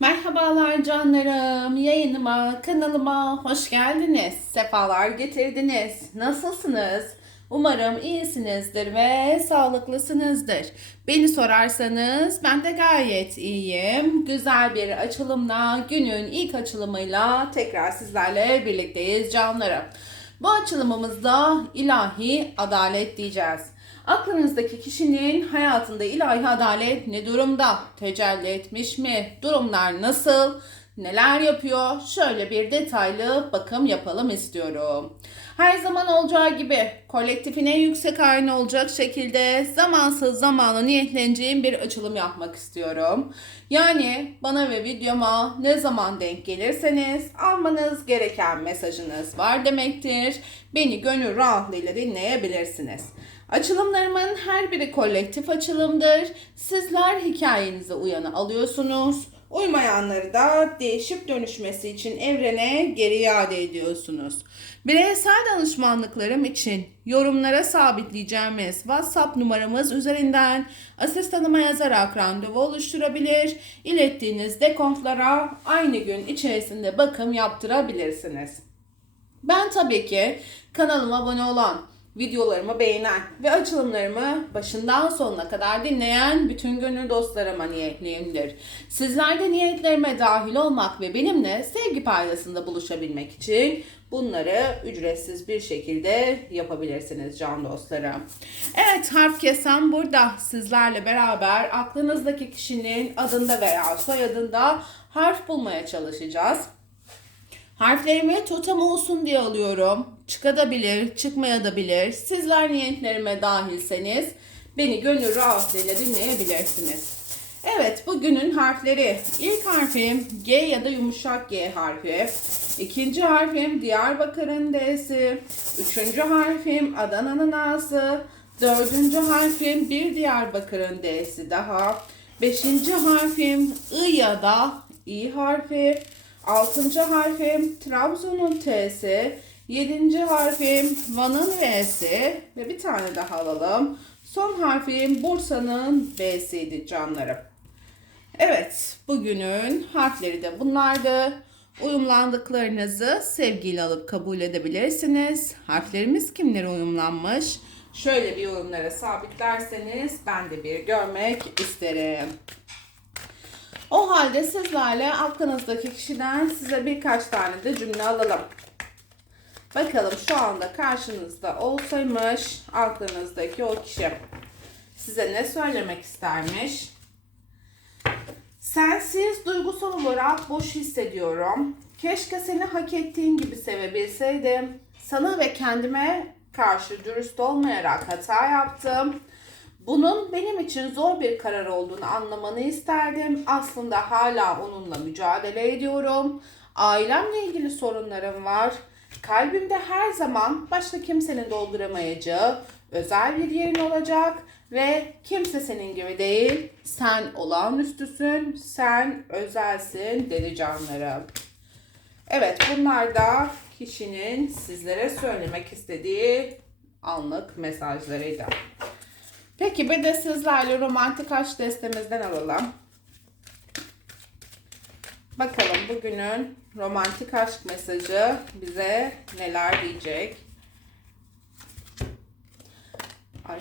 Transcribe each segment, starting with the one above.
Merhabalar canlarım, yayınıma, kanalıma hoş geldiniz. Sefalar getirdiniz. Nasılsınız? Umarım iyisinizdir ve sağlıklısınızdır. Beni sorarsanız ben de gayet iyiyim. Güzel bir açılımla, günün ilk açılımıyla tekrar sizlerle birlikteyiz canlarım. Bu açılımımızda ilahi adalet diyeceğiz. Aklınızdaki kişinin hayatında ilahi adalet ne durumda? Tecelli etmiş mi? Durumlar nasıl? Neler yapıyor? Şöyle bir detaylı bakım yapalım istiyorum. Her zaman olacağı gibi kolektifine yüksek aynı olacak şekilde zamansız zamana niyetleneceğim bir açılım yapmak istiyorum. Yani bana ve videoma ne zaman denk gelirseniz almanız gereken mesajınız var demektir. Beni gönül rahatlığıyla dinleyebilirsiniz. Açılımlarımın her biri kolektif açılımdır. Sizler hikayenize uyanı alıyorsunuz. Uymayanları da değişip dönüşmesi için evrene geri iade ediyorsunuz. Bireysel danışmanlıklarım için yorumlara sabitleyeceğimiz WhatsApp numaramız üzerinden asistanıma yazarak randevu oluşturabilir. İlettiğiniz dekontlara aynı gün içerisinde bakım yaptırabilirsiniz. Ben tabii ki kanalıma abone olan, videolarımı beğenen ve açılımlarımı başından sonuna kadar dinleyen bütün gönül dostlarıma niyetliyimdir. Sizler de niyetlerime dahil olmak ve benimle sevgi paydasında buluşabilmek için bunları ücretsiz bir şekilde yapabilirsiniz can dostlarım. Evet harf kesen burada sizlerle beraber aklınızdaki kişinin adında veya soyadında harf bulmaya çalışacağız. Harflerimi totem olsun diye alıyorum. Çıkabilir, çıkmayabilir. Sizler niyetlerime dahilseniz beni gönül rahatlığıyla dinleyebilirsiniz. Evet, bugünün harfleri. İlk harfim G ya da yumuşak G harfi. İkinci harfim Diyarbakır'ın D'si. Üçüncü harfim Adana'nın A'sı. Dördüncü harfim bir Diyarbakır'ın D'si daha. Beşinci harfim I ya da İ harfi. Altıncı harfim Trabzon'un T'si. Yedinci harfim Van'ın V'si. Ve bir tane daha alalım. Son harfim Bursa'nın B'siydi canlarım. Evet, bugünün harfleri de bunlardı. Uyumlandıklarınızı sevgiyle alıp kabul edebilirsiniz. Harflerimiz kimlere uyumlanmış? Şöyle bir yorumlara sabitlerseniz ben de bir görmek isterim. O halde sizlerle aklınızdaki kişiden size birkaç tane de cümle alalım. Bakalım şu anda karşınızda olsaymış aklınızdaki o kişi size ne söylemek istermiş? Sensiz duygusal olarak boş hissediyorum. Keşke seni hak ettiğin gibi sevebilseydim. Sana ve kendime karşı dürüst olmayarak hata yaptım. Bunun benim için zor bir karar olduğunu anlamanı isterdim. Aslında hala onunla mücadele ediyorum. Ailemle ilgili sorunlarım var. Kalbimde her zaman başka kimsenin dolduramayacağı özel bir yerin olacak ve kimse senin gibi değil. Sen olağanüstüsün, sen özelsin dedi canlarım. Evet bunlar da kişinin sizlere söylemek istediği anlık mesajlarıydı. Peki bir de sizlerle romantik aşk destemizden alalım. Bakalım bugünün romantik aşk mesajı bize neler diyecek? Ay.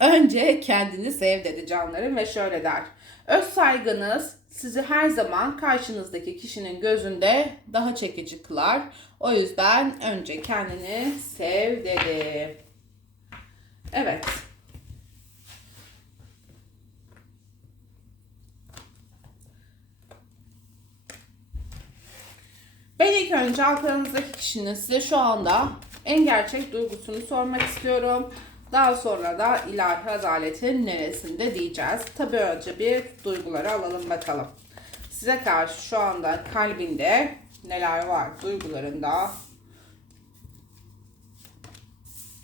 Önce kendini sev dedi canlarım ve şöyle der. Öz saygınız sizi her zaman karşınızdaki kişinin gözünde daha çekici kılar. O yüzden önce kendini sev dedi. Evet. Ben ilk önce aklınızdaki kişinin size şu anda en gerçek duygusunu sormak istiyorum. Daha sonra da ilahi adaletin neresinde diyeceğiz. Tabii önce bir duyguları alalım bakalım. Size karşı şu anda kalbinde neler var duygularında?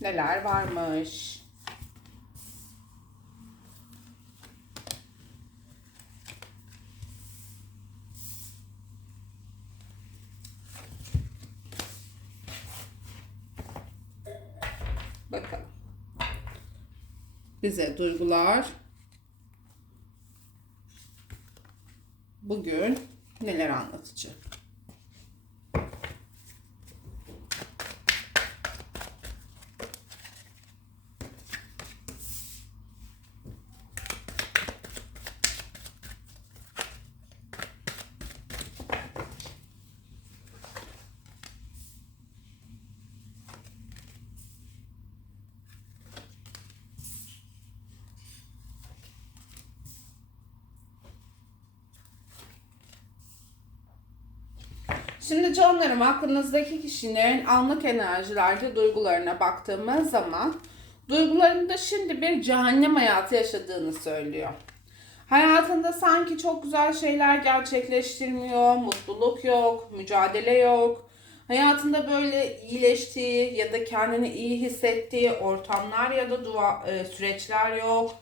Neler varmış? Bakalım. Bize duygular bugün neler anlatacağım. Şimdi canlarım aklınızdaki kişinin anlık enerjilerde duygularına baktığımız zaman duygularında şimdi bir cehennem hayatı yaşadığını söylüyor. Hayatında sanki çok güzel şeyler gerçekleştirmiyor, mutluluk yok, mücadele yok. Hayatında böyle iyileştiği ya da kendini iyi hissettiği ortamlar ya da dua, e, süreçler yok.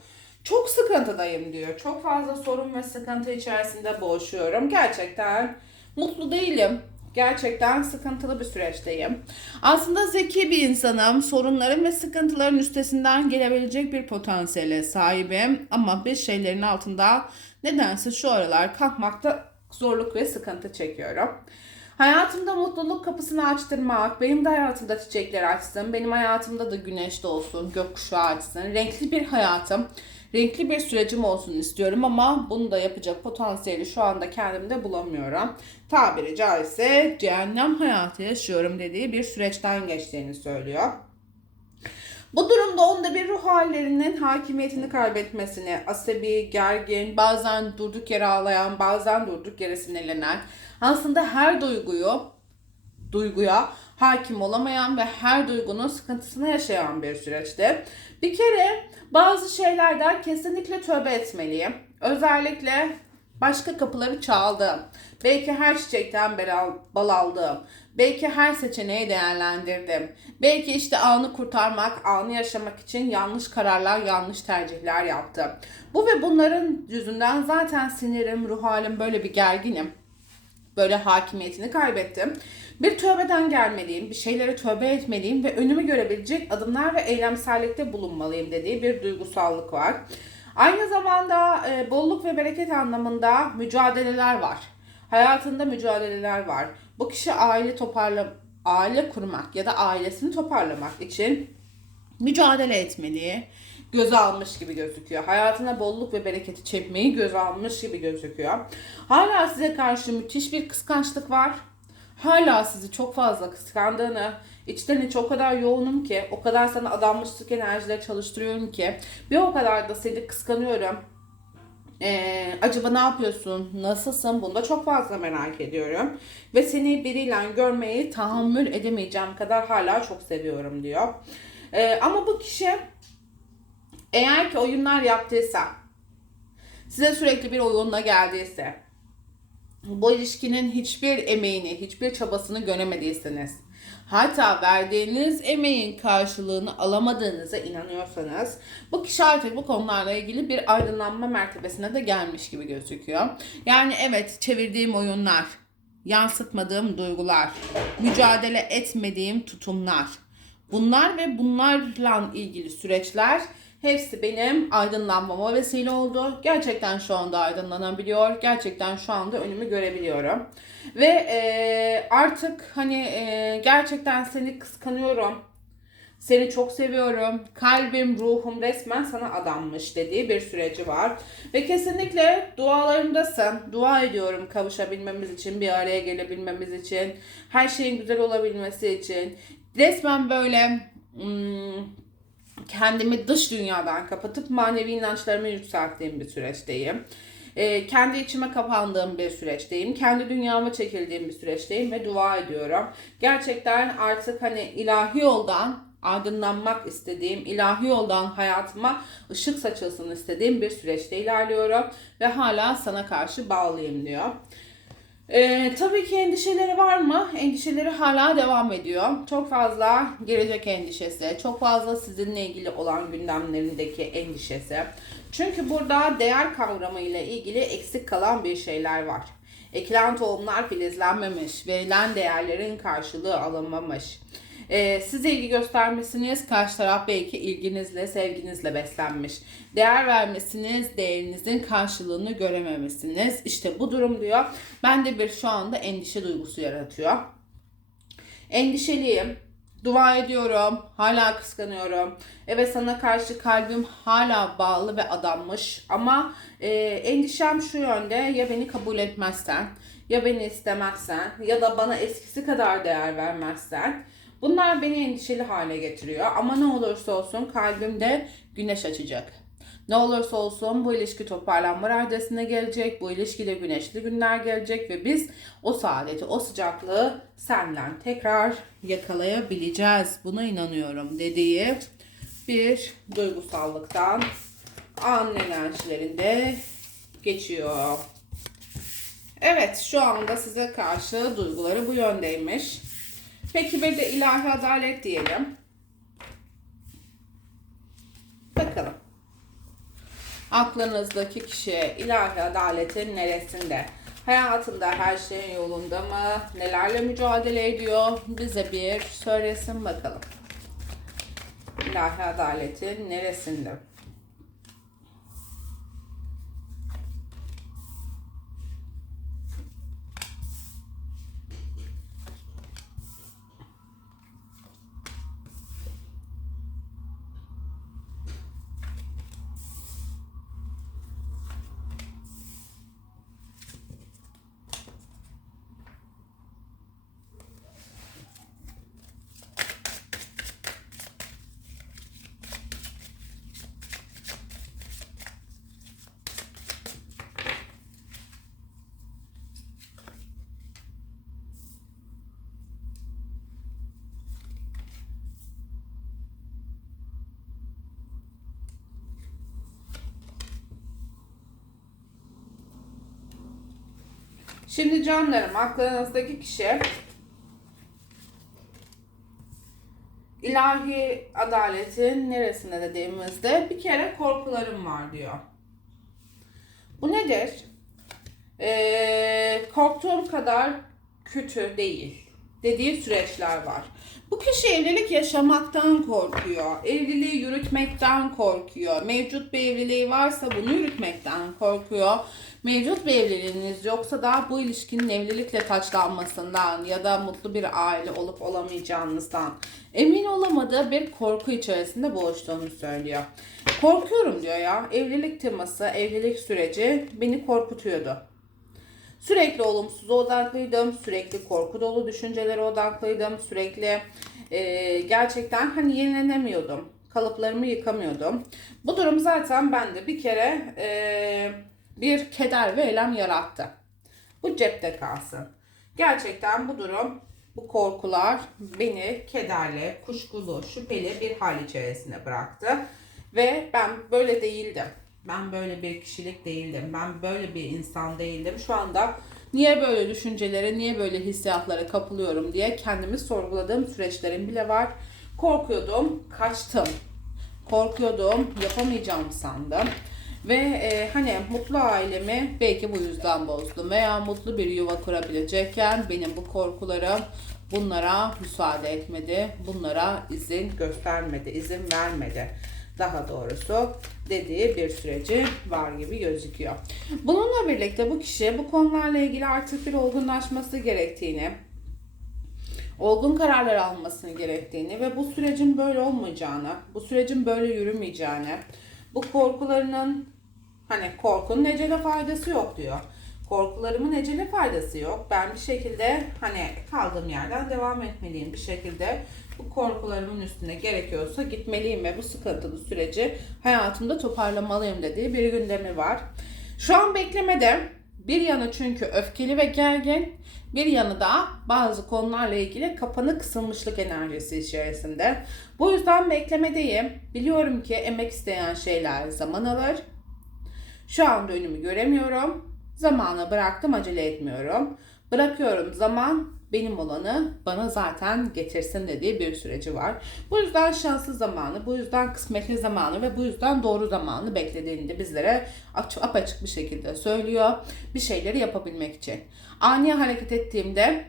Çok sıkıntıdayım diyor. Çok fazla sorun ve sıkıntı içerisinde boğuşuyorum. Gerçekten mutlu değilim. Gerçekten sıkıntılı bir süreçteyim. Aslında zeki bir insanım. Sorunların ve sıkıntıların üstesinden gelebilecek bir potansiyele sahibim. Ama bir şeylerin altında nedense şu aralar kalkmakta zorluk ve sıkıntı çekiyorum. Hayatımda mutluluk kapısını açtırmak, benim de hayatımda çiçekler açsın, benim hayatımda da güneş de olsun, gökkuşağı açsın, renkli bir hayatım, renkli bir sürecim olsun istiyorum ama bunu da yapacak potansiyeli şu anda kendimde bulamıyorum. Tabiri caizse cehennem hayatı yaşıyorum dediği bir süreçten geçtiğini söylüyor. Bu durumda onda bir ruh hallerinin hakimiyetini kaybetmesini, asabi, gergin, bazen durduk yere ağlayan, bazen durduk yere sinirlenen, aslında her duyguyu, duyguya hakim olamayan ve her duygunun sıkıntısını yaşayan bir süreçte. Bir kere bazı şeylerden kesinlikle tövbe etmeliyim. Özellikle başka kapıları çaldım. Belki her çiçekten bal aldım. Belki her seçeneği değerlendirdim. Belki işte anı kurtarmak, anı yaşamak için yanlış kararlar, yanlış tercihler yaptım. Bu ve bunların yüzünden zaten sinirim, ruh halim böyle bir gerginim. Böyle hakimiyetini kaybettim. Bir tövbeden gelmeliyim, bir şeylere tövbe etmeliyim ve önümü görebilecek adımlar ve eylemsellikte bulunmalıyım dediği bir duygusallık var. Aynı zamanda e, bolluk ve bereket anlamında mücadeleler var. Hayatında mücadeleler var. Bu kişi aile toparla aile kurmak ya da ailesini toparlamak için mücadele etmeli. Göz almış gibi gözüküyor. Hayatına bolluk ve bereketi çekmeyi göz almış gibi gözüküyor. Hala size karşı müthiş bir kıskançlık var. Hala sizi çok fazla kıskandığını, içten içe o kadar yoğunum ki, o kadar sana adanmışlık enerjileri çalıştırıyorum ki, bir o kadar da seni kıskanıyorum ee, acaba ne yapıyorsun? Nasılsın? Bunu da çok fazla merak ediyorum. Ve seni biriyle görmeyi tahammül edemeyeceğim kadar hala çok seviyorum diyor. Ee, ama bu kişi eğer ki oyunlar yaptıysa, size sürekli bir oyunla geldiyse, bu ilişkinin hiçbir emeğini, hiçbir çabasını göremediyseniz, hatta verdiğiniz emeğin karşılığını alamadığınıza inanıyorsanız bu kişi artık bu konularla ilgili bir aydınlanma mertebesine de gelmiş gibi gözüküyor. Yani evet çevirdiğim oyunlar, yansıtmadığım duygular, mücadele etmediğim tutumlar, bunlar ve bunlarla ilgili süreçler Hepsi benim aydınlanmama vesile oldu. Gerçekten şu anda aydınlanabiliyor. Gerçekten şu anda önümü görebiliyorum. Ve e, artık hani e, gerçekten seni kıskanıyorum. Seni çok seviyorum. Kalbim, ruhum resmen sana adanmış dediği bir süreci var. Ve kesinlikle dualarındasın. Dua ediyorum kavuşabilmemiz için, bir araya gelebilmemiz için, her şeyin güzel olabilmesi için. Resmen böyle hmm, kendimi dış dünyadan kapatıp manevi inançlarımı yükselttiğim bir süreçteyim. E, kendi içime kapandığım bir süreçteyim. Kendi dünyama çekildiğim bir süreçteyim ve dua ediyorum. Gerçekten artık hani ilahi yoldan aydınlanmak istediğim, ilahi yoldan hayatıma ışık saçılsın istediğim bir süreçte ilerliyorum ve hala sana karşı bağlıyım diyor. Ee, tabii ki endişeleri var mı? Endişeleri hala devam ediyor. Çok fazla gelecek endişesi, çok fazla sizinle ilgili olan gündemlerindeki endişesi. Çünkü burada değer kavramı ile ilgili eksik kalan bir şeyler var. Ekilen tohumlar filizlenmemiş, verilen değerlerin karşılığı alınmamış. Ee, size ilgi göstermesiniz, karşı taraf belki ilginizle, sevginizle beslenmiş. Değer vermesiniz, değerinizin karşılığını görememesiniz. İşte bu durum diyor. Bende bir şu anda endişe duygusu yaratıyor. Endişeliyim. Dua ediyorum. Hala kıskanıyorum. Evet sana karşı kalbim hala bağlı ve adanmış. Ama e, endişem şu yönde ya beni kabul etmezsen ya beni istemezsen ya da bana eskisi kadar değer vermezsen bunlar beni endişeli hale getiriyor. Ama ne olursa olsun kalbimde güneş açacak. Ne olursa olsun bu ilişki toparlanma raddesine gelecek. Bu ilişkide güneşli günler gelecek ve biz o saadeti, o sıcaklığı senden tekrar yakalayabileceğiz. Buna inanıyorum dediği bir duygusallıktan an enerjilerinde geçiyor. Evet şu anda size karşı duyguları bu yöndeymiş. Bir de ilahi adalet diyelim. Bakalım. Aklınızdaki kişi ilahi adaletin neresinde? Hayatında her şey yolunda mı? Nelerle mücadele ediyor? Bize bir söylesin bakalım. İlahi adaletin neresinde? Şimdi canlarım aklınızdaki kişi ilahi adaletin neresinde dediğimizde bir kere korkularım var diyor. Bu nedir? Ee, korktuğum kadar kötü değil dediği süreçler var. Bu kişi evlilik yaşamaktan korkuyor. Evliliği yürütmekten korkuyor. Mevcut bir evliliği varsa bunu yürütmekten korkuyor. Mevcut bir evliliğiniz yoksa da bu ilişkinin evlilikle taçlanmasından ya da mutlu bir aile olup olamayacağınızdan emin olamadığı bir korku içerisinde boğuştuğunu söylüyor. Korkuyorum diyor ya. Evlilik teması, evlilik süreci beni korkutuyordu. Sürekli olumsuz odaklıydım. Sürekli korku dolu düşüncelere odaklıydım. Sürekli e, gerçekten hani yenilenemiyordum. Kalıplarımı yıkamıyordum. Bu durum zaten bende bir kere e, bir keder ve elem yarattı. Bu cepte kalsın. Gerçekten bu durum, bu korkular beni kederli, kuşkulu, şüpheli bir hal içerisine bıraktı. Ve ben böyle değildim. Ben böyle bir kişilik değildim. Ben böyle bir insan değildim. Şu anda niye böyle düşüncelere, niye böyle hissiyatlara kapılıyorum diye kendimi sorguladığım süreçlerim bile var. Korkuyordum, kaçtım. Korkuyordum, yapamayacağım sandım. Ve e, hani mutlu ailemi belki bu yüzden bozdum. Veya mutlu bir yuva kurabilecekken benim bu korkularım bunlara müsaade etmedi. Bunlara izin göstermedi, izin vermedi daha doğrusu dediği bir süreci var gibi gözüküyor. Bununla birlikte bu kişi bu konularla ilgili artık bir olgunlaşması gerektiğini, olgun kararlar almasını gerektiğini ve bu sürecin böyle olmayacağını, bu sürecin böyle yürümeyeceğini, bu korkularının hani korkunun ecele faydası yok diyor. Korkularımın ecele faydası yok. Ben bir şekilde hani kaldığım yerden devam etmeliyim bir şekilde bu korkularımın üstüne gerekiyorsa gitmeliyim ve bu sıkıntılı süreci hayatımda toparlamalıyım dediği bir gündemi var. Şu an beklemede bir yanı çünkü öfkeli ve gergin, bir yanı da bazı konularla ilgili kapanı kısılmışlık enerjisi içerisinde. Bu yüzden beklemedeyim. Biliyorum ki emek isteyen şeyler zaman alır. Şu anda önümü göremiyorum. Zamana bıraktım acele etmiyorum. Bırakıyorum zaman benim olanı bana zaten getirsin dediği bir süreci var. Bu yüzden şanslı zamanı, bu yüzden kısmetli zamanı ve bu yüzden doğru zamanı beklediğini de bizlere apaçık bir şekilde söylüyor. Bir şeyleri yapabilmek için. Ani hareket ettiğimde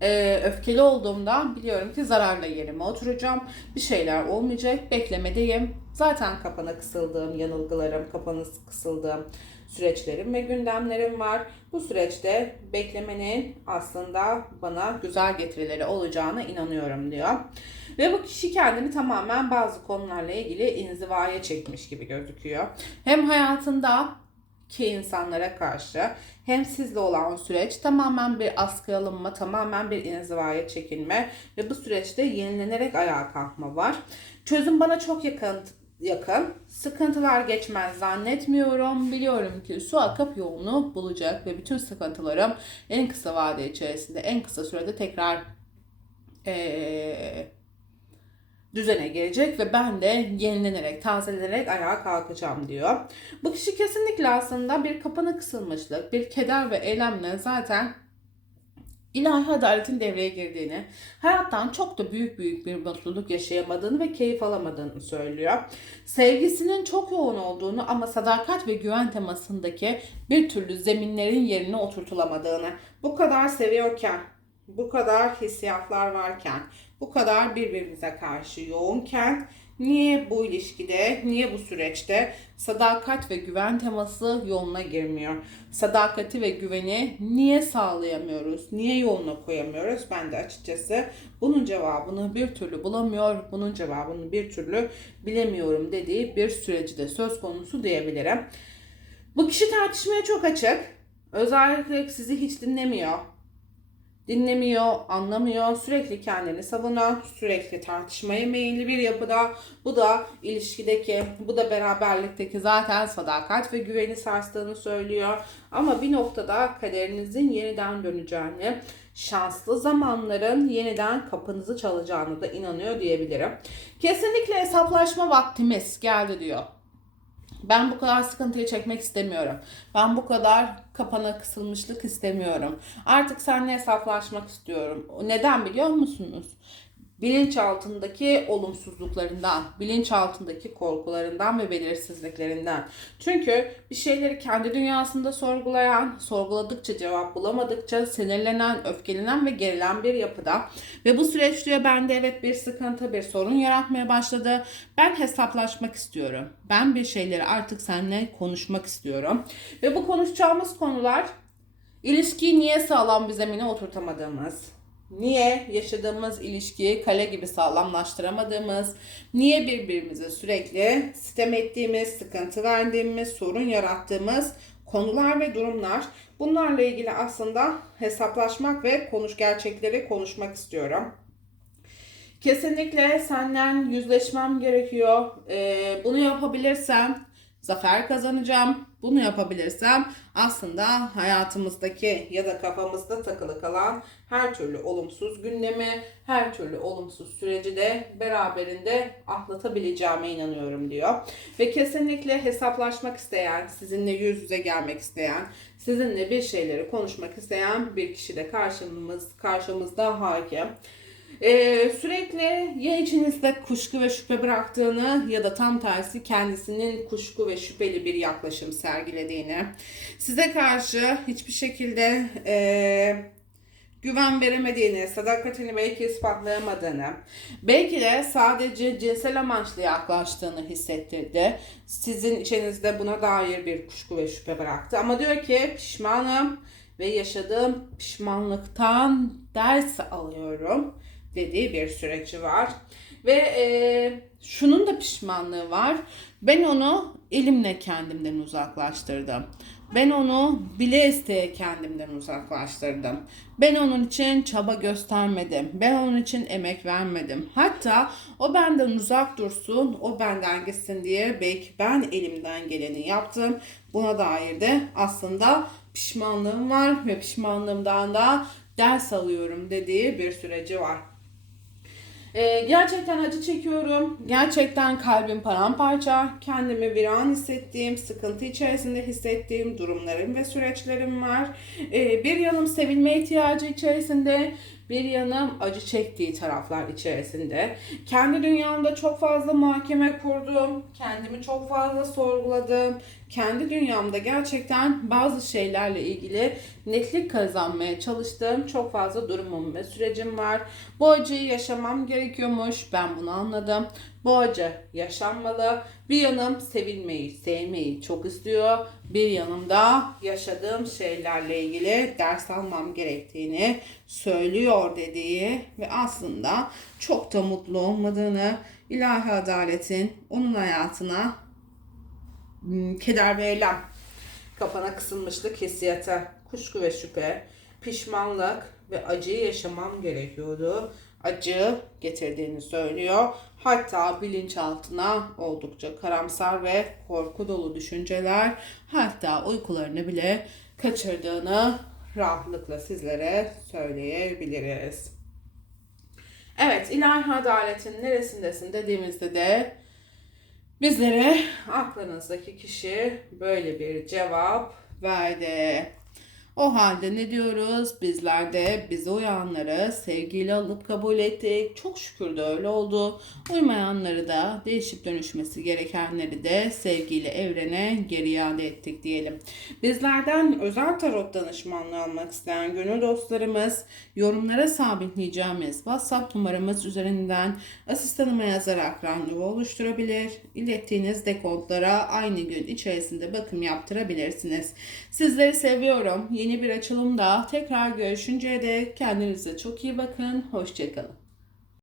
e, öfkeli olduğumda biliyorum ki zararla yerime oturacağım. Bir şeyler olmayacak. Beklemedeyim. Zaten kapana kısıldığım yanılgılarım, kapana kısıldığım süreçlerim ve gündemlerim var. Bu süreçte beklemenin aslında bana güzel getirileri olacağına inanıyorum diyor. Ve bu kişi kendini tamamen bazı konularla ilgili inzivaya çekmiş gibi gözüküyor. Hem hayatında ki insanlara karşı hem sizle olan süreç tamamen bir askıya alınma, tamamen bir inzivaya çekilme ve bu süreçte yenilenerek ayağa kalkma var. Çözüm bana çok yakın yakın. Sıkıntılar geçmez zannetmiyorum. Biliyorum ki su akıp yolunu bulacak ve bütün sıkıntılarım en kısa vade içerisinde, en kısa sürede tekrar eee düzene gelecek ve ben de yenilenerek, tazelenerek ayağa kalkacağım diyor. Bu kişi kesinlikle aslında bir kapana kısılmışlık, bir keder ve eylemle zaten ilahi adaletin devreye girdiğini, hayattan çok da büyük büyük bir mutluluk yaşayamadığını ve keyif alamadığını söylüyor. Sevgisinin çok yoğun olduğunu ama sadakat ve güven temasındaki bir türlü zeminlerin yerine oturtulamadığını, bu kadar seviyorken, bu kadar hissiyatlar varken, bu kadar birbirimize karşı yoğunken niye bu ilişkide, niye bu süreçte sadakat ve güven teması yoluna girmiyor? Sadakati ve güveni niye sağlayamıyoruz? Niye yoluna koyamıyoruz? Ben de açıkçası bunun cevabını bir türlü bulamıyor, bunun cevabını bir türlü bilemiyorum dediği bir süreci de söz konusu diyebilirim. Bu kişi tartışmaya çok açık. Özellikle sizi hiç dinlemiyor dinlemiyor, anlamıyor, sürekli kendini savunan, sürekli tartışmaya meyilli bir yapıda. Bu da ilişkideki, bu da beraberlikteki zaten sadakat ve güveni sarstığını söylüyor. Ama bir noktada kaderinizin yeniden döneceğini, şanslı zamanların yeniden kapınızı çalacağını da inanıyor diyebilirim. Kesinlikle hesaplaşma vaktimiz geldi diyor. Ben bu kadar sıkıntıyı çekmek istemiyorum. Ben bu kadar kapana kısılmışlık istemiyorum. Artık seninle hesaplaşmak istiyorum. Neden biliyor musunuz? Bilinç altındaki olumsuzluklarından, bilinç altındaki korkularından ve belirsizliklerinden. Çünkü bir şeyleri kendi dünyasında sorgulayan, sorguladıkça cevap bulamadıkça sinirlenen, öfkelenen ve gerilen bir yapıda. Ve bu süreç diyor bende evet bir sıkıntı, bir sorun yaratmaya başladı. Ben hesaplaşmak istiyorum. Ben bir şeyleri artık seninle konuşmak istiyorum. Ve bu konuşacağımız konular ilişkiyi niye sağlam bir zemine oturtamadığımız, Niye yaşadığımız ilişkiyi kale gibi sağlamlaştıramadığımız, niye birbirimize sürekli sitem ettiğimiz, sıkıntı verdiğimiz, sorun yarattığımız konular ve durumlar. Bunlarla ilgili aslında hesaplaşmak ve konuş gerçekleri konuşmak istiyorum. Kesinlikle senden yüzleşmem gerekiyor. Ee, bunu yapabilirsem zafer kazanacağım. Bunu yapabilirsem aslında hayatımızdaki ya da kafamızda takılı kalan her türlü olumsuz gündemi, her türlü olumsuz süreci de beraberinde atlatabileceğime inanıyorum diyor. Ve kesinlikle hesaplaşmak isteyen, sizinle yüz yüze gelmek isteyen, sizinle bir şeyleri konuşmak isteyen bir kişi de karşımız, karşımızda hakim. Ee, sürekli ya içinizde kuşku ve şüphe bıraktığını ya da tam tersi kendisinin kuşku ve şüpheli bir yaklaşım sergilediğini, size karşı hiçbir şekilde e, güven veremediğini, sadakatini belki ispatlayamadığını, belki de sadece cinsel amaçlı yaklaştığını hissettirdi. Sizin içinizde buna dair bir kuşku ve şüphe bıraktı. Ama diyor ki pişmanım ve yaşadığım pişmanlıktan ders alıyorum dediği bir süreci var. Ve e, şunun da pişmanlığı var. Ben onu elimle kendimden uzaklaştırdım. Ben onu bile isteye kendimden uzaklaştırdım. Ben onun için çaba göstermedim. Ben onun için emek vermedim. Hatta o benden uzak dursun, o benden gitsin diye belki ben elimden geleni yaptım. Buna dair de aslında pişmanlığım var ve pişmanlığımdan da ders alıyorum dediği bir süreci var. Ee, gerçekten acı çekiyorum. Gerçekten kalbim paramparça. Kendimi viran hissettiğim, sıkıntı içerisinde hissettiğim durumlarım ve süreçlerim var. Ee, bir yanım sevilme ihtiyacı içerisinde, Bir yanım acı çektiği taraflar içerisinde. Kendi dünyamda çok fazla muhakeme kurdum. Kendimi çok fazla sorguladım. Kendi dünyamda gerçekten bazı şeylerle ilgili netlik kazanmaya çalıştım. Çok fazla durumum ve sürecim var. Bu acıyı yaşamam gerekiyormuş. Ben bunu anladım. Bu acı yaşanmalı. Bir yanım sevilmeyi, sevmeyi çok istiyor. Bir yanımda yaşadığım şeylerle ilgili ders almam gerektiğini söylüyor dediği ve aslında çok da mutlu olmadığını, ilahi adaletin onun hayatına hmm, keder ve eylem, kafana kısılmışlık hissiyatı, kuşku ve şüphe, pişmanlık ve acıyı yaşamam gerekiyordu. Acı getirdiğini söylüyor. Hatta bilinçaltına oldukça karamsar ve korku dolu düşünceler, hatta uykularını bile kaçırdığını rahatlıkla sizlere söyleyebiliriz. Evet, ilahi adaletin neresindesin dediğimizde de bizlere aklınızdaki kişi böyle bir cevap verdi. O halde ne diyoruz? Bizler de bize uyanları sevgiyle alıp kabul ettik. Çok şükür de öyle oldu. Uymayanları da değişip dönüşmesi gerekenleri de sevgiyle evrene geri iade ettik diyelim. Bizlerden özel tarot danışmanlığı almak isteyen gönül dostlarımız yorumlara sabitleyeceğimiz WhatsApp numaramız üzerinden asistanıma yazarak randevu oluşturabilir. İlettiğiniz dekontlara aynı gün içerisinde bakım yaptırabilirsiniz. Sizleri seviyorum. Yeni bir açılımda tekrar görüşünceye dek kendinize çok iyi bakın. Hoşçakalın.